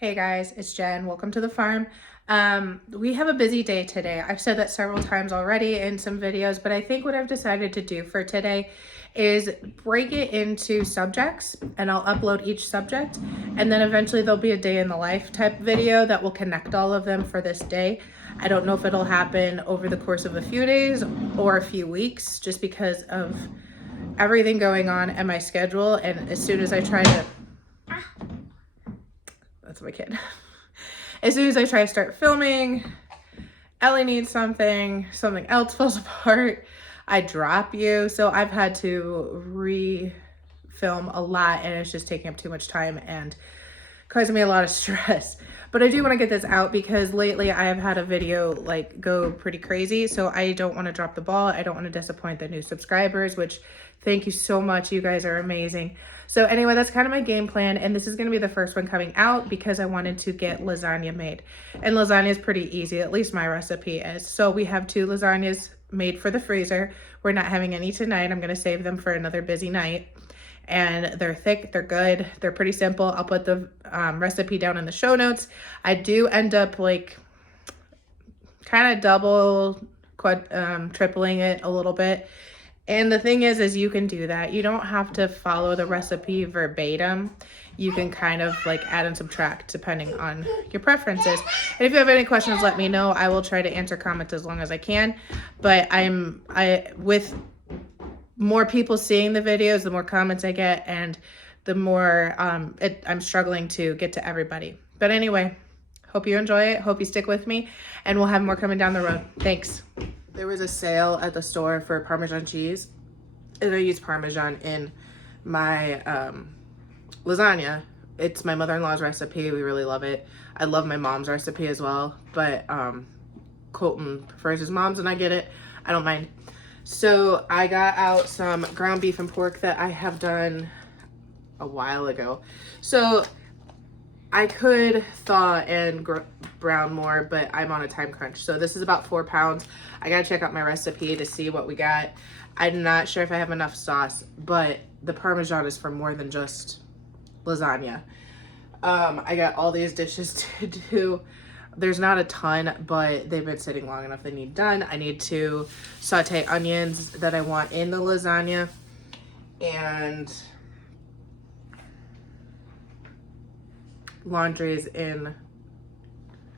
Hey guys, it's Jen. Welcome to the farm. We have a busy day today. I've said that several times already in some videos, but I think what I've decided to do for today is break it into subjects, and I'll upload each subject, and then eventually there'll be a day in the life type video that will connect all of them for this day. I don't know if it'll happen over the course of a few days or a few weeks, just because of everything going on in my schedule. And as soon as I try to that's my kid. As soon as I try to start filming, Ellie needs something else falls apart, I drop you. So I've had to re-film a lot, and it's just taking up too much time and causing me a lot of stress. But I do want to get this out because lately I have had a video like go pretty crazy. So I don't want to drop the ball. I don't want to disappoint the new subscribers, which thank you so much. You guys are amazing. So anyway, that's kind of my game plan. And this is going to be the first one coming out because I wanted to get lasagna made. And lasagna is pretty easy. At least my recipe is. So we have 2 lasagnas made for the freezer. We're not having any tonight. I'm going to save them for another busy night. And they're thick, they're good, they're pretty simple. I'll put the recipe down in the show notes. I do end up like kind of tripling it a little bit. And the thing is you can do that. You don't have to follow the recipe verbatim. You can kind of like add and subtract depending on your preferences. And if you have any questions, let me know. I will try to answer comments as long as I can. But with more people seeing the videos, the more comments I get, and the more I'm struggling to get to everybody. But anyway, hope you enjoy it. Hope you stick with me, and we'll have more coming down the road. Thanks. There was a sale at the store for Parmesan cheese, and I use Parmesan in my lasagna. It's my mother-in-law's recipe. We really love it. I love my mom's recipe as well, but Colton prefers his mom's, and I get it. I don't mind. So I got out some ground beef and pork that I have done a while ago. So I could thaw and brown more, but I'm on a time crunch. So this is about 4 pounds. I gotta check out my recipe to see what we got. I'm not sure if I have enough sauce, but the Parmesan is for more than just lasagna. I got all these dishes to do. There's not a ton, but they've been sitting long enough. They need done. I need to saute onions that I want in the lasagna, and laundry's in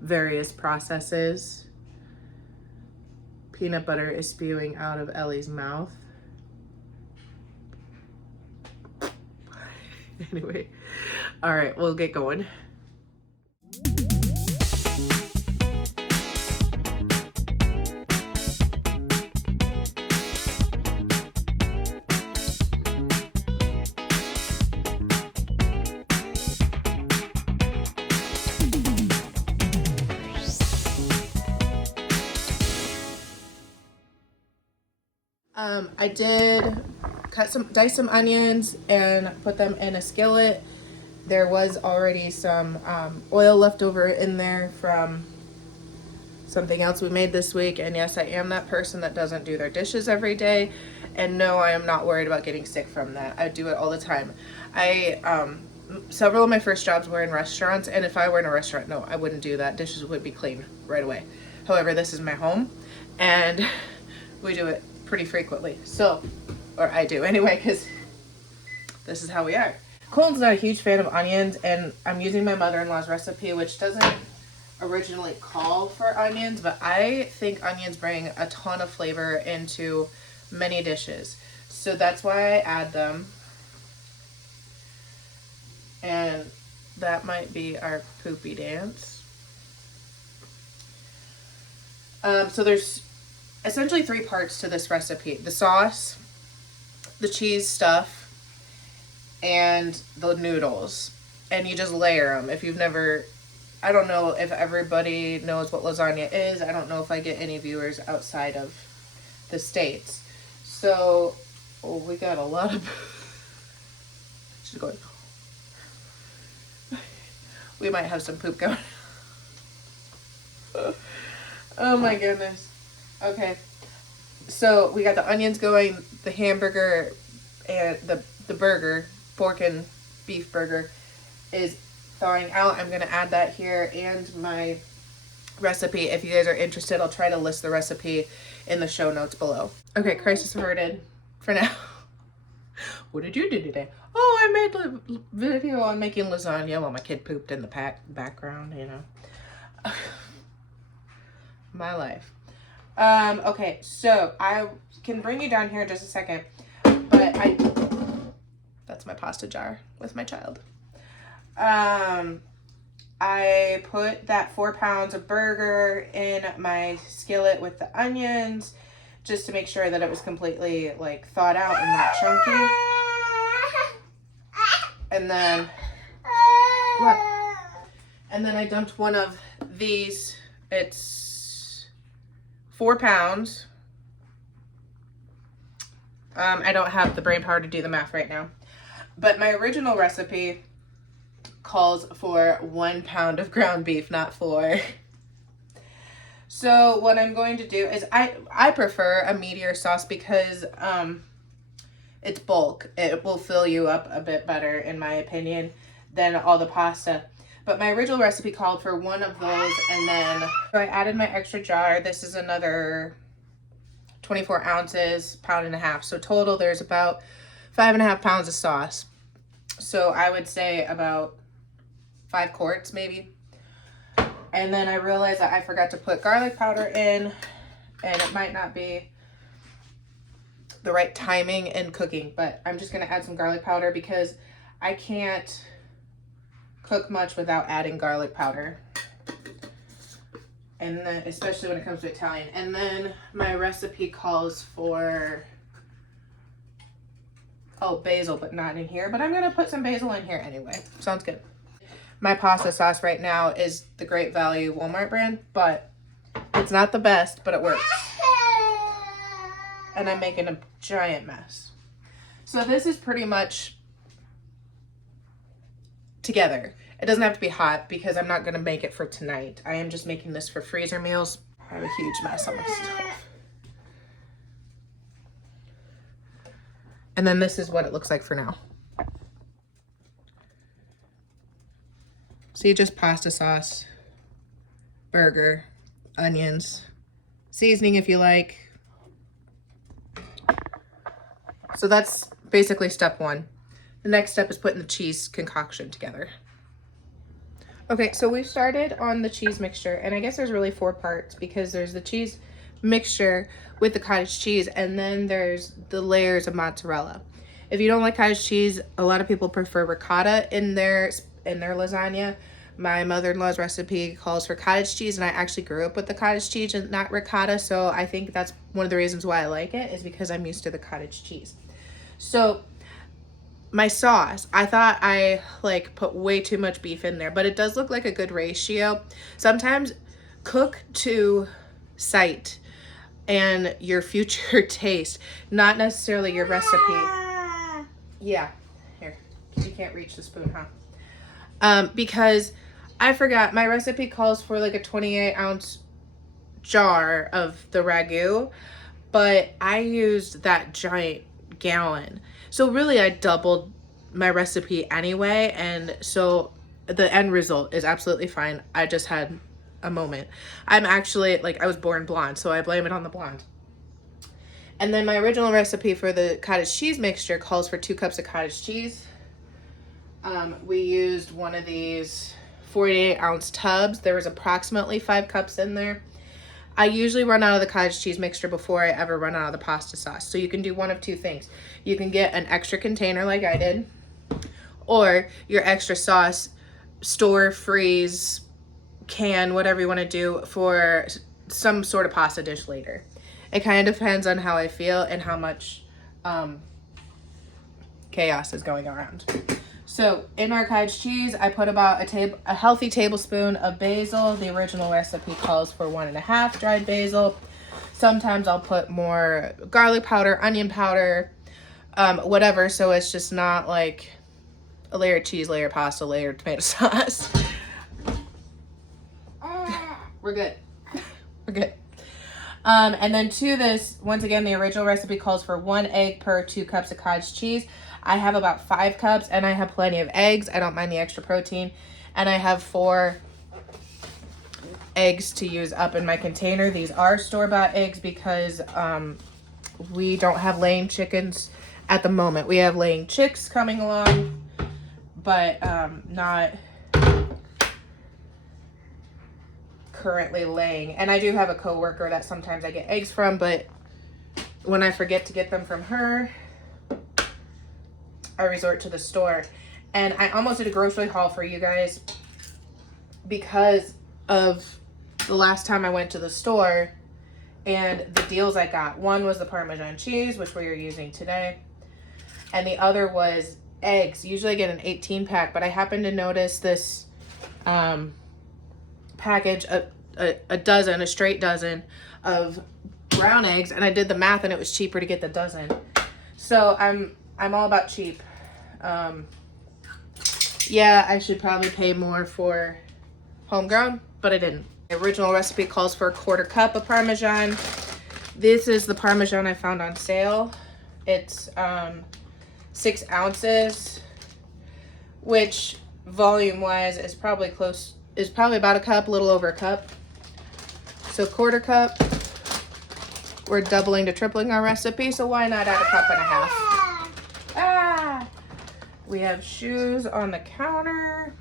various processes. Peanut butter is spewing out of Ellie's mouth. Anyway, all right, we'll get going. I did dice some onions and put them in a skillet. There was already some oil left over in there from something else we made this week. And yes, I am that person that doesn't do their dishes every day. And no, I am not worried about getting sick from that. I do it all the time. Several of my first jobs were in restaurants, and if I were in a restaurant, no, I wouldn't do that. Dishes would be clean right away. However, this is my home, and we do it pretty frequently. So, or I do anyway, because this is how we are. Colton's not a huge fan of onions, and I'm using my mother-in-law's recipe, which doesn't originally call for onions, but I think onions bring a ton of flavor into many dishes. So that's why I add them. And that might be our poopy dance. So there's essentially 3 parts to this recipe: the sauce, the cheese stuff, and the noodles. And you just layer them. If you've never, I don't know if everybody knows what lasagna is. I don't know if I get any viewers outside of the States. So, we got a lot of, she's going, we might have some poop going. Oh my goodness. Okay. So we got the onions going, the hamburger, and the burger, pork and beef burger, is thawing out. I'm gonna add that here and my recipe. If you guys are interested, I'll try to list the recipe in the show notes below. Okay, crisis averted for now. What did you do today? Oh, I made a video on making lasagna while my kid pooped in the background, you know. My life. Okay, so I can bring you down here in just a second, but that's my pasta jar with my child. I put that 4 pounds of burger in my skillet with the onions just to make sure that it was completely like thawed out and not chunky. And then what? And then I dumped one of these. It's 4 pounds. I don't have the brain power to do the math right now, but my original recipe calls for 1 pound of ground beef, not 4. So what I'm going to do is I prefer a meatier sauce because it's bulk. It will fill you up a bit better, in my opinion, than all the pasta. But my original recipe called for 1 of those, and then so I added my extra jar. This is another 24 ounces, 1.5 pounds. So total there's about 5.5 pounds of sauce. So I would say about 5 quarts maybe. And then I realized that I forgot to put garlic powder in, and it might not be the right timing in cooking, but I'm just gonna add some garlic powder because I can't cook much without adding garlic powder. And then, especially when it comes to Italian. And then my recipe calls for, oh, basil, but not in here. But I'm gonna put some basil in here anyway. Sounds good. My pasta sauce right now is the Great Value Walmart brand, but it's not the best, but it works. And I'm making a giant mess. So this is pretty much together. It doesn't have to be hot because I'm not gonna make it for tonight. I am just making this for freezer meals. I have a huge mess on my stove. And then this is what it looks like for now. So you just pasta sauce, burger, onions, seasoning if you like. So that's basically step 1. The next step is putting the cheese concoction together. Okay, so we've started on the cheese mixture, and I guess there's really 4 parts because there's the cheese mixture with the cottage cheese, and then there's the layers of mozzarella. If you don't like cottage cheese, a lot of people prefer ricotta in their lasagna. My mother-in-law's recipe calls for cottage cheese, and I actually grew up with the cottage cheese and not ricotta, so I think that's one of the reasons why I like it, is because I'm used to the cottage cheese. So my sauce, I thought I like put way too much beef in there, but it does look like a good ratio. Sometimes cook to sight and your future taste, not necessarily your recipe. Yeah, here, you can't reach the spoon, huh? Because I forgot my recipe calls for like a 28-ounce jar of the Ragu, but I used that giant gallon. So really I doubled my recipe anyway, and so the end result is absolutely fine. I just had a moment. I'm actually, like, I was born blonde, so I blame it on the blonde. And then my original recipe for the cottage cheese mixture calls for 2 cups of cottage cheese. We used one of these 48-ounce tubs. There was approximately 5 cups in there. I usually run out of the cottage cheese mixture before I ever run out of the pasta sauce. So you can do one of 2 things. You can get an extra container like I did, or your extra sauce, store, freeze, can, whatever you want to do for some sort of pasta dish later. It kind of depends on how I feel and how much chaos is going around. So in our cottage cheese, I put about a healthy tablespoon of basil. The original recipe calls for 1.5 dried basil. Sometimes I'll put more garlic powder, onion powder, whatever. So it's just not like a layer of cheese, layer of pasta, layer of tomato sauce. We're good. We're good. And then to this, once again, the original recipe calls for 1 egg per 2 cups of cottage cheese. I have about 5 cups and I have plenty of eggs. I don't mind the extra protein. And I have 4 eggs to use up in my container. These are store-bought eggs because we don't have laying chickens at the moment. We have laying chicks coming along, but not currently laying. And I do have a coworker that sometimes I get eggs from, but when I forget to get them from her, I resort to the store. And I almost did a grocery haul for you guys because of the last time I went to the store and the deals I got. One was the Parmesan cheese, which we are using today. And the other was eggs. Usually I get an 18 pack, but I happened to notice this package, a dozen, a straight dozen of brown eggs, and I did the math and it was cheaper to get the dozen. So I'm all about cheap. Yeah, I should probably pay more for homegrown, but I didn't. The original recipe calls for a 1/4 cup of Parmesan. This is the Parmesan I found on sale. It's 6 ounces, which volume wise is probably about a cup, a little over a cup. So 1/4 cup. We're doubling to tripling our recipe, so why not add a cup and a half? Ah! We have shoes on the counter.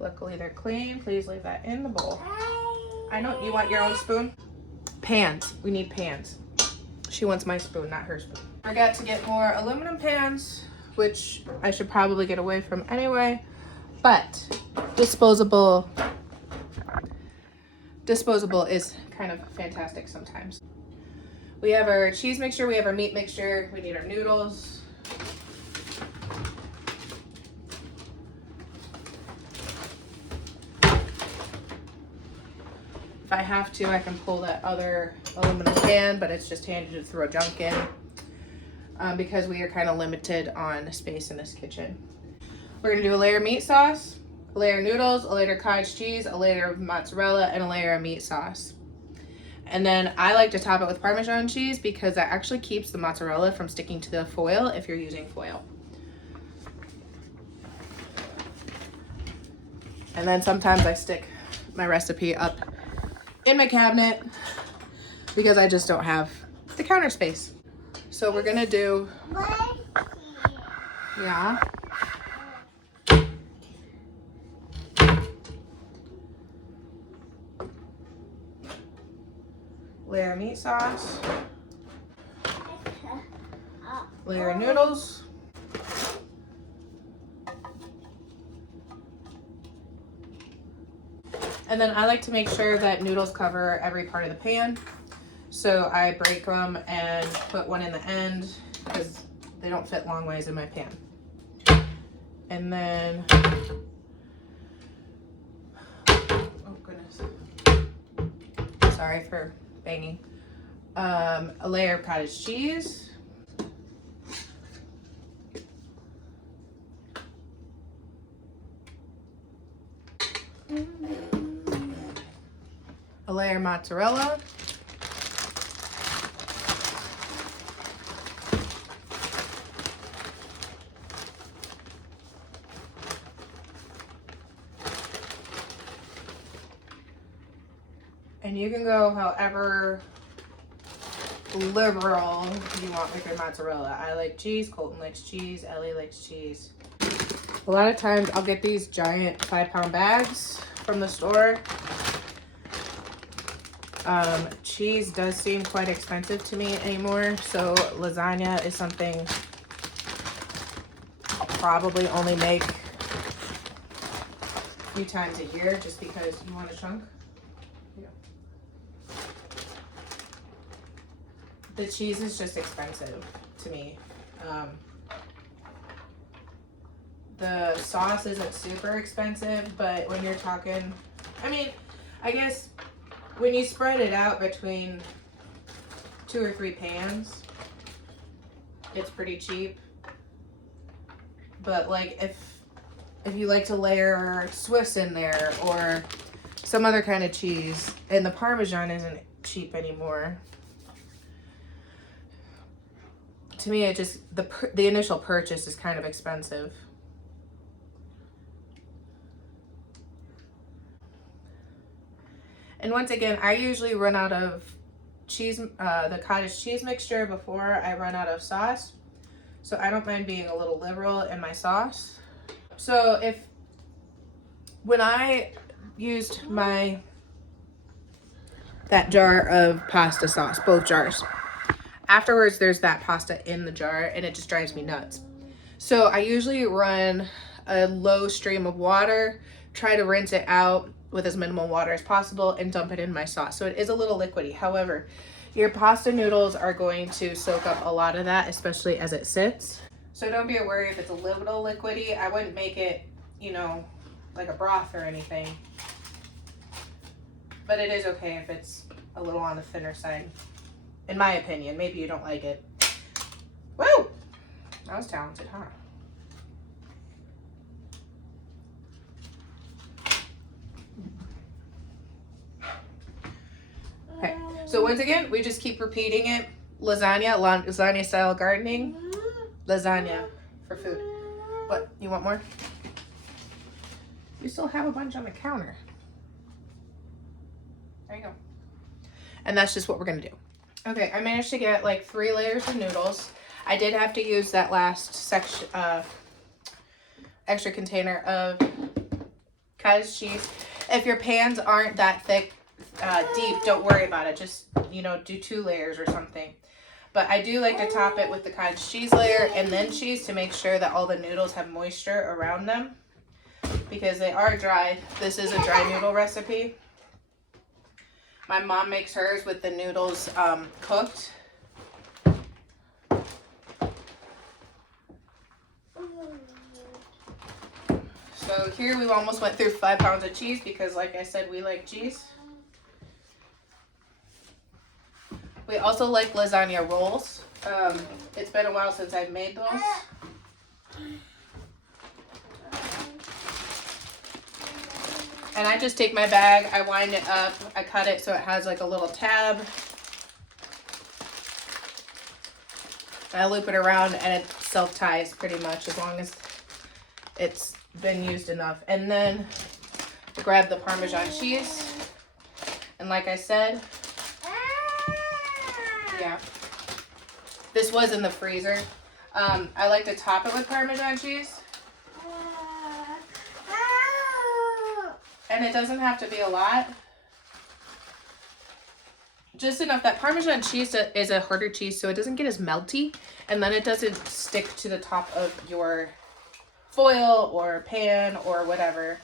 Luckily they're clean. Please leave that in the bowl. I know, you want your own spoon? Pans, we need pans. She wants my spoon, not her spoon. Forgot to get more aluminum pans, which I should probably get away from anyway, but disposable is kind of fantastic sometimes. We have our cheese mixture, we have our meat mixture, we need our noodles. If I have to, I can pull that other aluminum pan, but it's just handy to throw junk in because we are kind of limited on space in this kitchen. We're gonna do a layer of meat sauce, a layer of noodles, a layer of cottage cheese, a layer of mozzarella, and a layer of meat sauce. And then I like to top it with Parmesan cheese because that actually keeps the mozzarella from sticking to the foil if you're using foil. And then sometimes I stick my recipe up in my cabinet because I just don't have the counter space. So we're gonna do, yeah. Layer of meat sauce, layer of noodles, and then I like to make sure that noodles cover every part of the pan. So I break them and put one in the end because they don't fit long ways in my pan. And then, oh goodness, sorry for banging. A layer of cottage cheese. A layer of mozzarella. And you can go however liberal you want with your mozzarella. I like cheese, Colton likes cheese, Ellie likes cheese. A lot of times I'll get these giant 5-pound bags from the store. Cheese does seem quite expensive to me anymore, so lasagna is something I'll probably only make a few times a year just because you want a chunk. Yeah. The cheese is just expensive to me. The sauce isn't super expensive, but when you're talking, I mean, I guess when you spread it out between 2 or 3 pans, it's pretty cheap. But like if you like to layer Swiss in there or some other kind of cheese, and the Parmesan isn't cheap anymore. To me, it just, the initial purchase is kind of expensive. And once again, I usually run out of cheese, the cottage cheese mixture before I run out of sauce. So I don't mind being a little liberal in my sauce. So when I used that jar of pasta sauce, both jars, afterwards there's that pasta in the jar and it just drives me nuts. So I usually run a low stream of water, try to rinse it out with as minimal water as possible, and dump it in my sauce. So it is a little liquidy. However, your pasta noodles are going to soak up a lot of that, especially as it sits. So don't be worried if it's a little liquidy. I wouldn't make it, you know, like a broth or anything. But it is okay if it's a little on the thinner side, in my opinion. Maybe you don't like it. Woo! That was talented, huh? Okay, so once again, we just keep repeating it. Lasagna style gardening. Lasagna for food. What, you want more? You still have a bunch on the counter. There you go. And that's just what we're gonna do. Okay, I managed to get like 3 layers of noodles. I did have to use that last section, extra container of cottage cheese. If your pans aren't that thick, deep, don't worry about it. Just, you know, do 2 layers or something. But I do like to top it with the cottage cheese layer and then cheese to make sure that all the noodles have moisture around them, because they are dry. This is a dry noodle recipe. My mom makes hers with the noodles cooked. So here we almost went through 5 pounds of cheese because, like I said, we like cheese. We also like lasagna rolls. It's been a while since I've made those. And I just take my bag, I wind it up, I cut it so it has like a little tab. And I loop it around and it self-ties pretty much as long as it's been used enough. And then grab the Parmesan cheese. And like I said, yeah, this was in the freezer. I like to top it with Parmesan cheese. And it doesn't have to be a lot. Just enough that Parmesan cheese is a harder cheese, so it doesn't get as melty. And then it doesn't stick to the top of your foil or pan or whatever.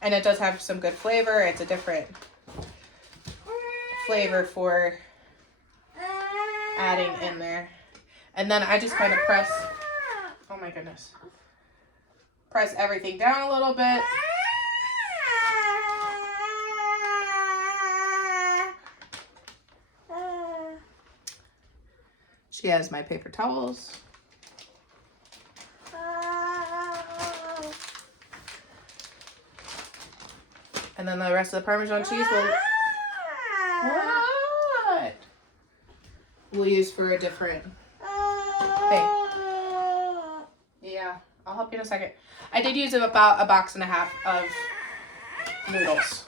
And it does have some good flavor. It's a different flavor for adding in there. And then I just kind of press, oh my goodness. Press everything down a little bit. She has my paper towels. And then the rest of the Parmesan cheese we'll use for a different thing. Yeah, I'll help you in a second. I did use about 1.5 boxes of noodles.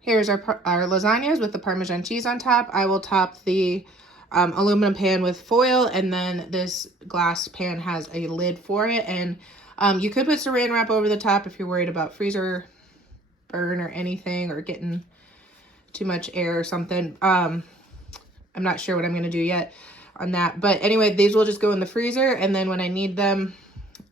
Here's our lasagnas with the Parmesan cheese on top. I will top the aluminum pan with foil, and then this glass pan has a lid for it. And you could put saran wrap over the top if you're worried about freezer burn or anything, or getting too much air or something. I'm not sure what I'm going to do yet on that. But anyway, these will just go in the freezer, and then when I need them,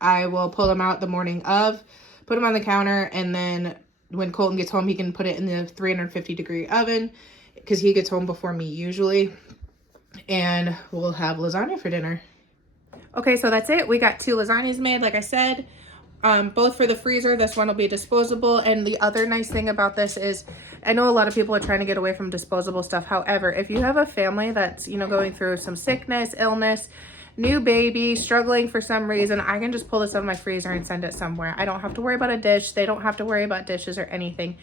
I will pull them out the morning of, put them on the counter, and then when Colton gets home, he can put it in the 350-degree oven because he gets home before me usually. And we'll have lasagna for dinner. Okay, so that's it. We got 2 lasagnas made, like I said. Both for the freezer. This one will be disposable. And the other nice thing about this is, I know a lot of people are trying to get away from disposable stuff. However, if you have a family that's, you know, going through some sickness, illness, new baby, struggling for some reason, I can just pull this out of my freezer and send it somewhere. I don't have to worry about a dish. They don't have to worry about dishes or anything.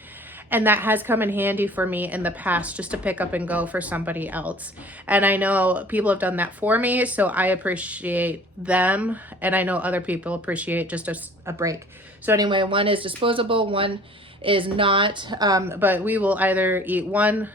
And that has come in handy for me in the past, just to pick up and go for somebody else. And I know people have done that for me, so I appreciate them. And I know other people appreciate just a break. So anyway, one is disposable, one is not, but we will either eat one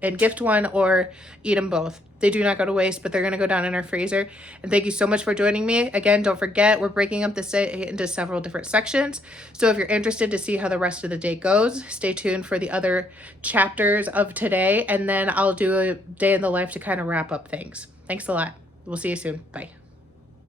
and gift one or eat them both. They do not go to waste, but they're going to go down in our freezer. And thank you so much for joining me. Again, don't forget, we're breaking up this day into several different sections. So if you're interested to see how the rest of the day goes, stay tuned for the other chapters of today. And then I'll do a day in the life to kind of wrap up things. Thanks a lot. We'll see you soon. Bye.